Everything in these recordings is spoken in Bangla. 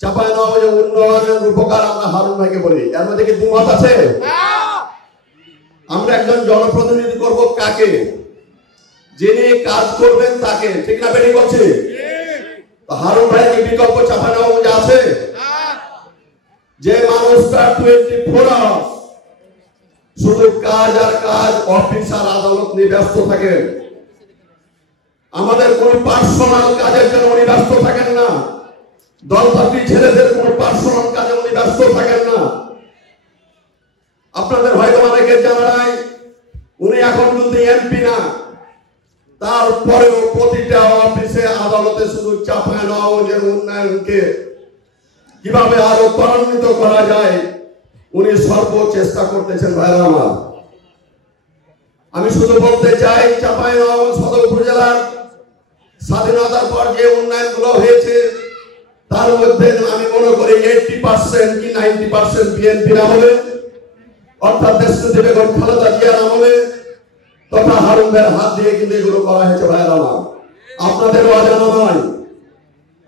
চাঁপাইনবাবগঞ্জের উন্নয়নের রূপকার আমরা হারুন ভাইকে বলি। এর মধ্যে কি দ্বিমত আছে? আমরা একজন জনপ্রতিনিধি করব কাকে? যিনি কাজ করবেন তাকে, ঠিক না বেটি করছে? হারুন ভাই কি বিকল্প চাঁপাইনবাবগঞ্জে আছে? যে মানুষটা 24 আওয়ার্স শুধু কাজ আর কাজ, অফিস আর আদালত নিয়ে ব্যস্ত থাকেন, আমাদের কোন পার্সোনাল কাজের জন্য উনি ব্যস্ত থাকেন না, দলপাতি ছেলেদের কোন পার্সোনাল কাজে উনি ব্যস্ত থাকেন না। আপনাদের হয়তো অনেকে জানা নাই, উনি এখন কিন্তু এমপি না, তারপরেও প্রতিটা অফিসে আদালতে শুধু চাঁপাইনবাবগঞ্জের উন্নয়নকে কিভাবে আরো ত্বরান্বিত করা যায় উনি সর্বচেষ্টা করতেছেন। ভাইরা আমার, আমি শুধু বলতে চাই, চাঁপাইনবাবগঞ্জ সদর উপজেলার স্বাধীনতার পর যে উন্নয়নগুলো হয়েছে তার মধ্যে আমি মনে করি 80% কি 90% বিএনপির আমলে, অর্থাৎ দেশনেত্রী বেগম খালেদা জিয়ার আমলে তথা হারুন ভাইয়ের হাত দিয়ে কিন্তু এগুলো করা হয়েছে। ভাইরা আমার, আপনাদেরও অজানা নয়।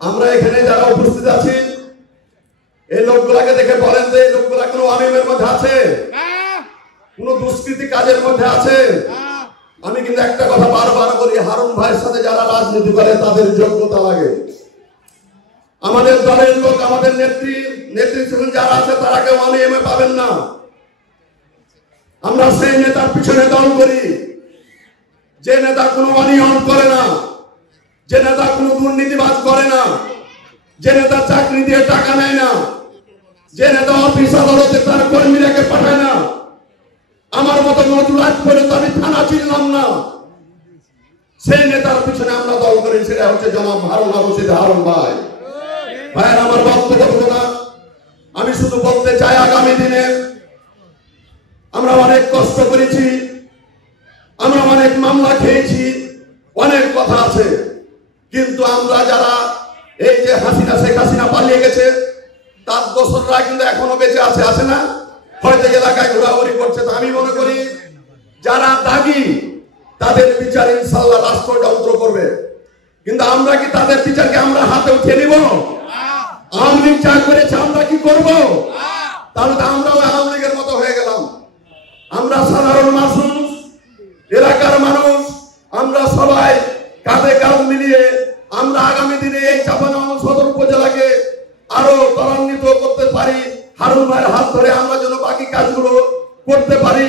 আমরা এখানে যারা উপস্থিত আছি এই লোকগুলাকে দেখে বলেন যে এই লোকগুলা কোনো আমিমের মধ্যে আছে, কোন দুষ্কৃতি কাজের মধ্যে আছে? আমি কিন্তু একটা কথা বারবার বলি, হারুন ভাইয়ের সাথে যারা রাজনীতি করে তাদের যোগ্যতা লাগে। আমাদের দলের লোক, আমাদের নেতৃত্ব যারা আছে তারা কেউ আমিমে পাবেন না। আমরা সেই নেতার পিছনে দল করি যে নেতা কোনো অনিয়ম করে না, যে নেতা কোনো দুর্নীতিবাজ করে না, যে নেতা চাকরি দিয়ে টাকা নেয় না, যে নেতা অফিস আদালতে তার কর্মীরাকে পাঠায় না। আমার মতো নতুন আজ পর্যন্ত আমি থানা চিনলাম না, সেই নেতার পিছনে আমরা দল করি। সেটা হচ্ছে জনাব হারুন রশিদ হারুন ভাই। ভাইয়ের আমার বক্তব্য না, আমি শুধু বলতে চাই আগামী দিনে আমরা অনেক কষ্ট করেছি, আমরা অনেক মামলা খেয়েছি, অনেক কথা আছে, কিন্তু আমরা যারা এই যে শেখ হাসিনা পালিয়ে গেছে তার দোসররা কিন্তু এখনো বেঁচে আছে, আছে না? হয়তো এলাকায় ঘোরাঘুরি করছে। তো আমি মনে করি যারা দাগী তাদের বিচার ইনশাআল্লাহ রাষ্ট্রযন্ত্র করবে, কিন্তু আমরা কি তাদের বিচারকে আমরা হাতে উঠিয়ে নিব? আওয়ামী লীগ যা করেছে আমরা কি করব? তাহলে তো আমরাও আওয়ামী লীগের মতো হয়ে গেলাম। আমরা সাধারণ মানুষ, এলাকার মানুষ, আমরা সবাই কাঁধে কাঁধ মিলিয়ে আমরা আগামী দিনে এই চাঁপাইনবাবগঞ্জ সদর উপজেলাকে আরো ত্বরান্বিত করতে পারি। হারুন ভাইয়ের হাত ধরে আমরা যেন বাকি কাজগুলো করতে পারি।